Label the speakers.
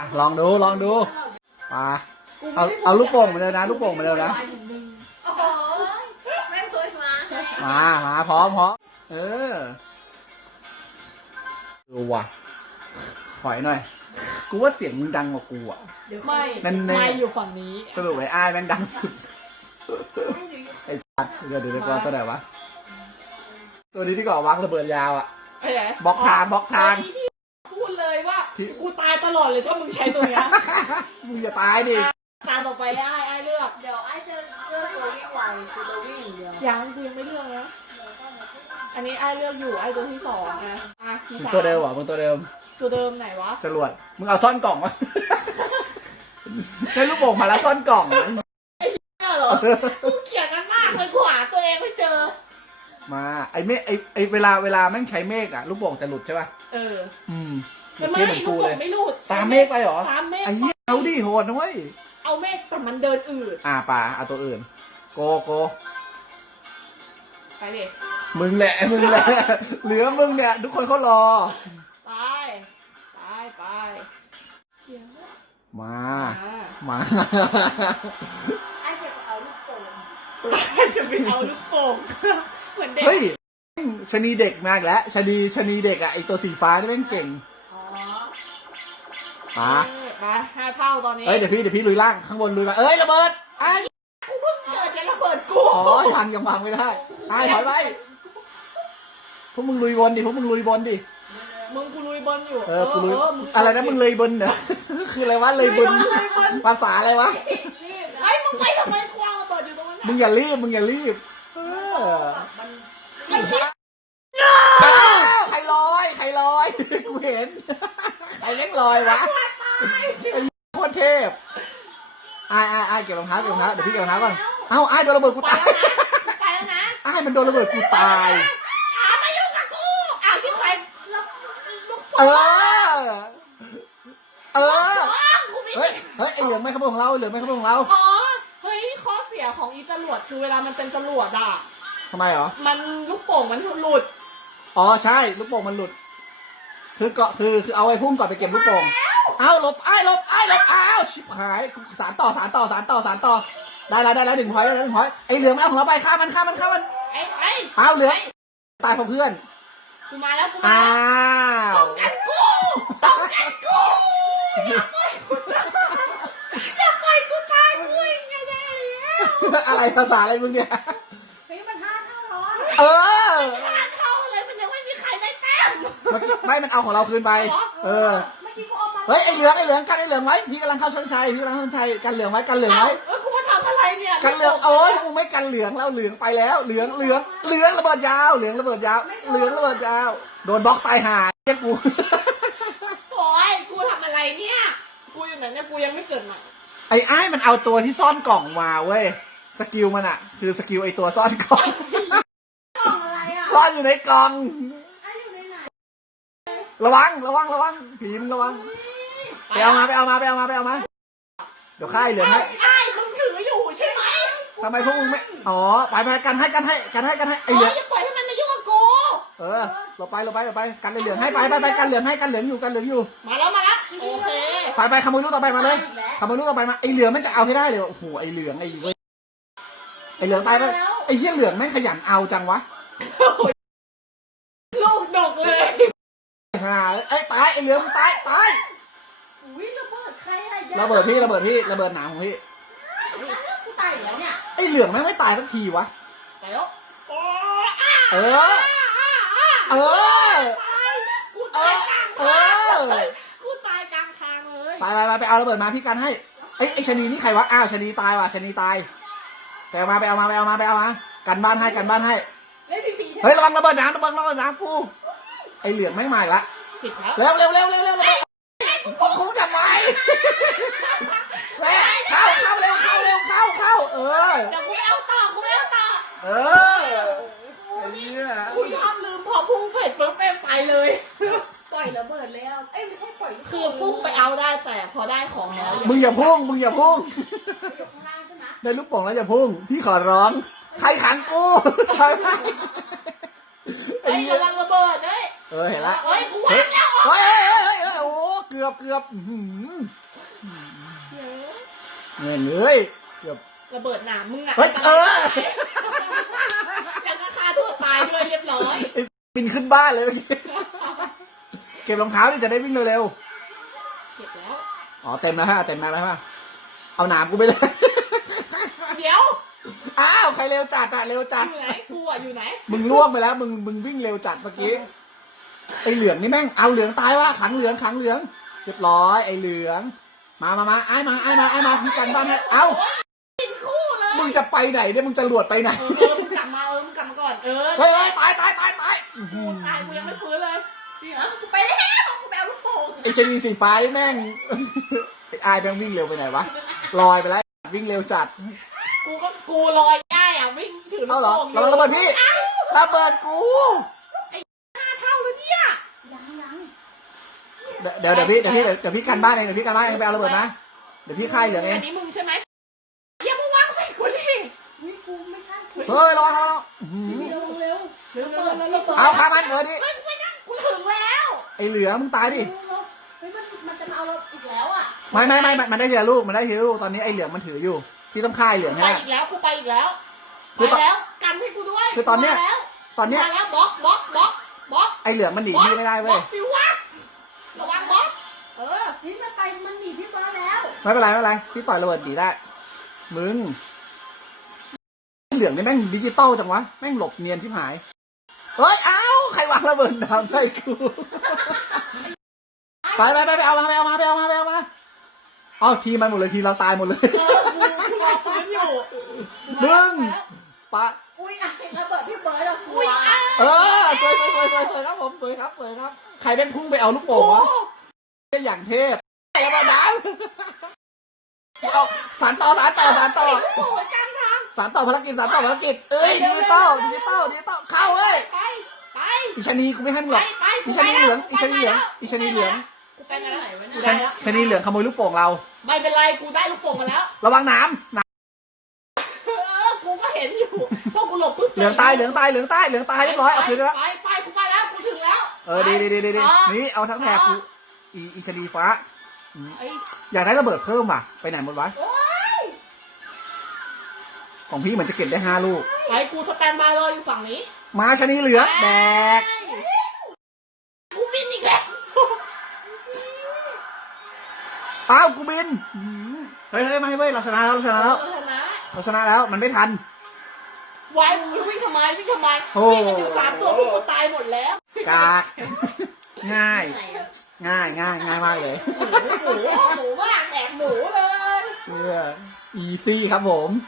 Speaker 1: อะลองดูลองดูมาเอาเอาลูกโป่งมาเลยนะลูกโป่งมาเลยนะ
Speaker 2: โอ้โหไม่เคยมา
Speaker 1: มามาพร้อมพร้อมเออดูว่ะถอยหน่อย กูว่าเสียงมึงดังกว่ากูอะ
Speaker 3: ไม่
Speaker 1: นั่นแน่
Speaker 3: ไม่อยู่ฝั่งนี้
Speaker 1: สรุปไอ้อ้ายแม่งดังสุดไอ้ปัดเดี๋ยวเดี๋ยวเดี๋ยวก่อนตัวไหนวะตัวนี้ที่ก่อวางระเบิดยาวอะ
Speaker 3: ไอ้ไหน
Speaker 1: บล็อกทางบล็อกทาง
Speaker 3: ไอ้ที่พูดเลยว่า
Speaker 1: ที่
Speaker 3: กูตายตลอดเลยถ้ามึงใช้ตัวเนี้ย
Speaker 1: มึงอย่าตายดิ
Speaker 3: ตาต่อไปไอ้ไอ้เลือก
Speaker 2: เดี๋ยวไอ้จะเลือกตัววิ่งไวคือตัววิ่งอย่างเดียว
Speaker 3: ยังกูยังไม่เลือกนะอันนี้ไอ้เลือกอยู่ไอ้ตัวที่สองนะอะที่
Speaker 1: มึง
Speaker 3: สาม
Speaker 1: ตัวเดิมเหรอมึงตัวเดิม
Speaker 3: ตัวเดิมไหนวะ
Speaker 1: จรวดมึงเอาซ่อนกล่องมาให้ลูกโป่งมาแล้วซ่อนกล่อง
Speaker 3: เนี่ยเหรอกูเกลียดมันมากเลยกูหาตัวเองไม่เจอ
Speaker 1: มาไอ้เมฆไอ้ไอ้เวลาเวลาแม่งใช้เมฆอะลูกโป่งจะหลุดใช่ป่ะ
Speaker 3: เออ
Speaker 1: อืม
Speaker 3: แต่
Speaker 1: เมื่อ
Speaker 3: ไม่
Speaker 1: กี้เหมือน
Speaker 3: ลู
Speaker 1: กู
Speaker 3: ก
Speaker 1: เล
Speaker 3: โป่
Speaker 1: ย
Speaker 3: งไม่รูด
Speaker 1: ตามเมฆไปเหรอ
Speaker 3: ตามเมฆ
Speaker 1: ไอ้เหี้ยเอาดิโหดนะเว้ย
Speaker 3: เอาเมฆแต่มันเดินอืด
Speaker 1: อ่าป่าเอาตัวอื่น โกโก
Speaker 3: ไปดิ
Speaker 1: มึงแหละ มึงแหละ เหลือมึงเนี่ย ทุกคนเขารอ
Speaker 3: ไปไปไปเดี๋ยว
Speaker 1: มา
Speaker 3: อ่า
Speaker 1: มา
Speaker 2: ไอ้จะเอาลูกโป่ง
Speaker 3: จะไปเอาลูกโป่ง เหมือนเด็ก
Speaker 1: เฮ้ยชะนีเด็กมาอีกแล้วชะนีชะนีเด็กอะไอตัวสีฟ้านี่แม่งเก่ง
Speaker 3: อ๋อ
Speaker 1: มา
Speaker 3: เออมาห้าเท่าตอนนี้
Speaker 1: เอ้ยเดี๋ยวพี่เดี๋ยวพี่ลุยล่างข้างบนลุยมาเอ้ยระเบิดไอ้
Speaker 3: กูเพิ่งเจอจะระเบิดกู
Speaker 1: อ๋อยังยังวางไม่ได้ไอ้ถอยไปพวกมึงลุยบนดิพวกมึงลุยบนดิ
Speaker 3: มึงกูลุยบอลอยู่
Speaker 1: เออกูลุย
Speaker 3: มึง
Speaker 1: อะไรนะมึงเลยบนเหรอคืออะไรวะเลยบน
Speaker 3: ลุยบอล
Speaker 1: ภาษาอะไรวะ
Speaker 3: ไอ้ยมึงไปทำไมกวางระเบิดอยู่ตรงนั้น
Speaker 1: มึง
Speaker 3: น่ะ
Speaker 1: อย่ารีบมึงอย่ารีบเออ
Speaker 2: มัน
Speaker 3: ไอ้เชี่ย
Speaker 1: อ้าวใครลอยใครลอยกูเห็นใครเล่นลอยวะไอ้โคตรเทพไอ้ไอ้ไอ้เก็บรองเท้าเก็บรองเท้าเดี๋ยวพี่เก็บรองเท้าก่อนเอ้าไอ้โดนระเบิดกู
Speaker 3: ไป
Speaker 1: ตาย
Speaker 3: แล้วนะไปแล้วนะ
Speaker 1: ไอ้มันโดนระเบิดกูตาย
Speaker 3: อามายุ่งกับกูอ้าวชิบหายลูกลูก
Speaker 1: เออ เออ
Speaker 3: โป่งกูมี
Speaker 1: เฮ้ย เฮ้ยไอเหลืองไม่ขโมยของเราไอ้เหลืองไม่ขโมยของเรา
Speaker 3: อ๋อเฮ้ยข้อเสียของอีจรวดคือเวลามันเป็นจรวดอะ
Speaker 1: ทำไมเหรอ
Speaker 3: มันลูกโป่งมันหลุด
Speaker 1: อ๋อใช่ ลูกโป่งมันหลุด คือเกาะคือคือเอาไอ้พุ่งก่อนไปเก็บลูกโป่งเอ้าหลบไอ้หลบไอ้หลบอ้าวชิบหายสารต่อสารต่อสารต่อสารต่อ ได้แล้วได้แล้วหนึ่งพอยต์ได้แล้วหนึ่งพอยต์ไอ้เหลืองมันเอาของเราไปฆ่ามันฆ่ามันฆ่ามัน
Speaker 3: ไอ้ไอ้
Speaker 1: อ้าวเหลืองตายเพราะเพื่อน
Speaker 3: กูมาแล้วกูมา
Speaker 1: อ้า
Speaker 3: แล้ว
Speaker 1: ว
Speaker 3: ป้องกันกูป้องกันกูอย่าปล่อยกูตายอย่าปล่อยกูตายกูอีกอย่าได้แล้ว
Speaker 1: อะไรภาษาอะไรมึงเนี่ย
Speaker 2: เฮ้ยมันห้าเท่าร้อย
Speaker 1: เออ
Speaker 3: มมั
Speaker 1: นไม่มันเอาของเราคืนไป เออ
Speaker 2: เมื่อกี้กูเอามา
Speaker 1: เฮ้ยไอ้เหลืองไอ้เหลืองกันไอ้เหลืองไว้พี่กำลังเข้าเส้นชัยพี่กำลังเข้าเส้นชัยกันเหลืองไว้กันเหลือง
Speaker 3: เอ้า
Speaker 1: ไว้
Speaker 3: เอ้ยกูมาทำอะไรเนี่ย
Speaker 1: กันเหลืองโอ้ยมึงไม่กันเหลืองแล้วเหลืองไปแล้ว เหลืองเหลืองเหลืองระเบิดยาว เหลืองระเบิดยาว เหลืองระเบิดยาว โดนบล็อกตายหาเรียกกู
Speaker 3: โอ้ยกูทำอะไรเนี่ย กูอยู่ไหนเนี่ยกูยังไม่เกิดมา
Speaker 1: ไอ้ไอ้ายมันเอาตัวที่ซ่อนกล่องมาเว้ย สกิลมันอะคือสกิลไอ้ตัวซ่อนกล่อง
Speaker 2: กล่องอะไรอะ
Speaker 1: ซ่อนอยู่ในกล่อง
Speaker 2: ไอ้อยู่ในไหน
Speaker 1: ระวัง ระวัง ระวังผีมงระวัง ไปเอามา ไปเอามา ไปเอามา ไปเอามา เดี๋ยวค่ายเหลืองให้
Speaker 3: ไอ้มึงถืออยู่ใช่ไหม
Speaker 1: ทำไมพวกมึงไม่ อ๋อ ไปไปกันให้ กันให้ กันให้ กันให้ ไอ้
Speaker 3: โอ้
Speaker 1: เหลื
Speaker 3: ย
Speaker 1: อง
Speaker 3: อย่าปล่อยให้มันมายุ่งกับกู
Speaker 1: เออเราไปเราไปเราไป กันเหลืองให้ ไปไปไปกันเหลืองให้ กันเหลืองอยู่ กันเหลืองอยู่
Speaker 3: มาแล้วมาแล้วโอเค
Speaker 1: ไปไปขโมยลูกต่อไปมาเลยขโมยลูกต่อไปมา ไอเหลืองมันจะเอาให้ได้เลย โอ้โห ไอเหลืองไอเว้ยไอเหลืองตายไป ไอเหี้ยเหลืองแม่งขยันเอาจังวะ
Speaker 3: ลูกดกเลย
Speaker 1: หาไอย ตายไอเหลืองมันตายตาย
Speaker 2: อุ้ยระเบิดใครอะไร
Speaker 1: ระเบิดพี่ระเบิดพี่ระเบิดหนามของพี่
Speaker 2: กูตายอีกแล้วเนี่ย
Speaker 1: ไอเหลืองแม่งไม่ตายสักทีวะ
Speaker 3: ไปแล้วโอ้ย
Speaker 1: เออเออ
Speaker 3: ตายกู
Speaker 1: เอ
Speaker 3: ตาย
Speaker 1: อก
Speaker 3: ลาง
Speaker 1: เอ
Speaker 3: ทาง
Speaker 1: อ
Speaker 3: เลยกูตายกลางทางเลย
Speaker 1: ไปไปไปไปเอาระเบิดมาพี่กันให้ไอไอชะนีนี่ใครวะอ้าวชะนีตายว่ะชะนีตายไปเอามาไปเอามาไปเอามาไปเอามากันบ้านให้กันบ้านให้
Speaker 2: เล่นดีๆใช่ไหม
Speaker 1: เฮ้ยระวังระเบิดน้ำระวังระเบิดน้ำกูไอเหลืองไม่งมาอีกละ
Speaker 3: สิบแล้ว
Speaker 1: เร็วเร็วเร็วเร็วเร็วเร็วผมคุ้มทำไมแม่เข้าเข้าเร็วเข้าเร็วเข้าเข้าเออ
Speaker 3: เดี๋ยวกูไม่เอาต่อกูไม่เอาต่อ
Speaker 1: เออไอ้เนี่ย
Speaker 3: กูยอมลืมพอพุ่งเผ็ดปุ๊บแม่งไปเลย
Speaker 2: ปล่อยระเบิดแล้ว เอ้ยไม่ใช่ปล่อยลูก
Speaker 3: คือพุ่งไปเอาได้แต่พอได้ของแล้ว
Speaker 1: มึงอย่าพุ่งมึงอย่าพุ่ง
Speaker 2: อยู่ข้างล่างใช่ไหม
Speaker 1: ได้ลูกโป่งแล้วอย่าพุ่ง พี่ขอร้อง ใครขังกูถอยไอ้
Speaker 3: ไอ้ย
Speaker 1: เหี้ย
Speaker 3: ระวังระเบิดเฮ้ย
Speaker 1: เออเห็นละ
Speaker 3: เฮ้ยกู
Speaker 1: เฮ้
Speaker 3: วายงแล้ว
Speaker 1: เฮ้ยเฮ้ยเฮ้ยเฮ้ยโอ้โหเกือบเกือบอื้อหือ
Speaker 3: เยอะ
Speaker 1: เงินเลยเกือบ
Speaker 3: ระเบิดหนามมึงอะ
Speaker 1: เฮ้ยเออ
Speaker 3: ยังราคาทั่วตายด้วยเรียบร้อย
Speaker 1: บินขึ้นบ้านเลยเมื่อกี้เก็บรองเท้าดิจะได้วิ่งเร็ว
Speaker 3: เก็บแล้ว
Speaker 1: ๆอ๋อเต็มแล้วฮะเต็มแล้วฮะเอาหนามกูไปเลย
Speaker 3: เดี๋ยว
Speaker 1: อ้าวใครเร็วจัดอะเร็วจัด
Speaker 3: อยู่ไหนกูอะอยู่ไหน
Speaker 1: มึงล่วงไปแล้ว มึงมึงวิ่งเร็วจัดเมื่อกี้ ไอเหลืองนี่แม่งเอาเหลืองตายวะขังเหลืองขังเหลืองเรียบร้อยไอเหลือง มามามาไอ้มาไอ้มาไอ้มาพี่กันบ้านให้เอ้า
Speaker 3: กินคู่เลย
Speaker 1: มึงจะไปไหนเนี่ยมึงจะหลวดไปไหน
Speaker 3: เออเออมึงกลับมาเออมึงกลับมาก่อนเออ
Speaker 1: เฮ้ยเฮ้ยตายตายตายตายอื้อหื
Speaker 3: กู
Speaker 1: อ
Speaker 3: ตายกูยังไม่ฟื้นเลยจริงเหรอกูไปแล้วกูไปเอาลูกโป่ง
Speaker 1: ไอชนีสีฟ้านี่แม่งไออายแม่งวิ่งเร็วไปไหนวะลอยไปแล้ววิ่งเร็วจัด
Speaker 3: กูก็กูลอยได้อะวิ่งถือลู
Speaker 1: เอา
Speaker 3: ก
Speaker 1: เหรอ
Speaker 3: โป่ง
Speaker 1: ระเบิดระเบิดพี่ระเบิดกู
Speaker 3: ห้าเท่าเลยเนี่ย
Speaker 2: ยังยัง
Speaker 1: เดี๋ยวเดี๋ยวพี่เดี๋ยวพี่เดี๋ยวพี่กันบ้านเองเดี๋ยวพี่กันบ้านเองไปเอาระเบิดนะเดี๋ยวพี่ค่ายเหลืองเอง
Speaker 3: อันนี้มึงใช่ไหมอย่ามึงวางใส่กูดิ
Speaker 2: วิกูไม่ใช่
Speaker 1: เฮ้ยรอรอรออื้อหือ
Speaker 2: เร็วเร็ว
Speaker 3: เร็วเร็วเร็วเร็ว
Speaker 1: เอาข้ามันเออดิ
Speaker 3: ไม่ไม่นั่งกูถึงแล้ว
Speaker 1: ไอเหลืองมึงตายดิ
Speaker 2: เฮ้ยมันมันจะมาเอาเราอีกแล้วอะ
Speaker 1: ไม่ไม่ไม่มันได้ทีละลูกมันได้ทีละลูกตอนนี้ไอเหลืองมันถืออยู่พี่ต้องค่ายเหลือง
Speaker 3: ไป
Speaker 1: ให้ได้
Speaker 3: อีกแล้วกูไปอีกแล้ว
Speaker 1: คือ
Speaker 3: ไป
Speaker 1: ตอน
Speaker 3: แล้วกันให้กูด้วย
Speaker 1: คือตอนเนี้ย
Speaker 3: มาแล้ว
Speaker 1: ตอนเนี้ย
Speaker 3: มาแล้วบล็อกบล็อกบล็อกบล็อก
Speaker 1: ไอเหลืองมันหนี
Speaker 3: บล็อก
Speaker 1: พี่ไม่ได้
Speaker 3: บ
Speaker 1: เว้
Speaker 3: ล็อย กสิวะระวังบล็อก เออ
Speaker 2: นี่มันไปมันหนีพี่เบิร์ดแล้ว
Speaker 1: ไม่เป็นไรไม่เป็นไรพี่ต่อยระเบิดหนีได้ มึงเหลืองนี่แม่งดิจิตอลจังวะ แม่งหลบเนียนชิบหาย เฮ้ย เอ้า ใครวางระเบิดน้ำใส่กู ไปไปไปไปเอามาไปเอามาไปเอามาไปเอามาเอาทีมมันหมดเลยทีมเราตายหมดเลย
Speaker 3: เออกูกูรอฟื้นอยู่
Speaker 1: มึง ปะ
Speaker 2: อุ้ยอะระเบิดพี่เบิร์ดอะกลั
Speaker 3: อุ้
Speaker 2: วย
Speaker 3: อะ
Speaker 1: เออสวยสวยสวยสวยสวยครับผมสวยครับสวยครับ ใครเป็นพุ่งไปเอาลูก
Speaker 3: โอ้
Speaker 1: โป่ง
Speaker 3: โห
Speaker 1: วะ อย่างเทพไอ้ระเบิดน้ำเอาสารต่อสารต่อสารต่อ
Speaker 3: โอ้โหกลางทาง
Speaker 1: สารต่อภารกิจสารต่อภารกิจ เอ้ยดิจิตอลดิจิตอลดิจิตอลเข้าเว้ย
Speaker 3: ไปไป
Speaker 1: อีชะนีกูไม่ให้มึงห
Speaker 3: ไป
Speaker 1: รอก
Speaker 3: ไป
Speaker 1: อีชะนีเหลืองอีชะนีเหลืองอีชะนีเหลือง
Speaker 3: กูไปมาแล้วกู
Speaker 1: ชะ
Speaker 3: ได้แล้ว
Speaker 1: ชะนีเหลืองขโมยลูกโป่งเรา
Speaker 3: ไม่เป็นไรกูได้ลูกโป่งมาแล้ว
Speaker 1: ระวังน้ำน้
Speaker 3: เออกูก็เห็นอยู่เพราะกูหลบปุ๊บำ
Speaker 1: เหลืองตายเหลืองตายเหลืองตายเหลืองตายเรียบร้อยเอาคืนแล้ว
Speaker 3: ไปไปกูไปแล้วกูถึงแล้ว
Speaker 1: เออดีดีดีดีดี
Speaker 3: ต่อ
Speaker 1: นี่เอาทั้งแถบกู อีอีชะนีฟ้าอืม
Speaker 3: ไอ้
Speaker 1: อยากได้ระเบิดเพิ่มว่ะ ไปไหนหมดวะ
Speaker 3: โอ๊ย
Speaker 1: ของพี่เหมือนจะเก็บได้ห้าลูก
Speaker 3: ไปกูสแตนบายรออยู่ฝั่งนี้
Speaker 1: มาชะนีเหลืองแดก
Speaker 3: กูบินอีกแล้ว
Speaker 1: อ้าวกูบินอืมเฮ้ยเฮ้ยไม่เว้ยเราชนะแล้วเราชนะแล้ว
Speaker 3: เออชนะ
Speaker 1: เราชนะแล้วมันไม่ทัน
Speaker 3: วายมึงวิ่งทำไมวิ่งทำไม
Speaker 1: โอ้
Speaker 3: วิ่งกันอยู่สามตัวพวกกูตายหมดแล้ว
Speaker 1: กาก ง่าย ง่ายง่ายง่ายมากเลย
Speaker 3: หมูหมูหมูว่างแดกหมูเลย
Speaker 1: เอออีซี่ครับผม
Speaker 3: เ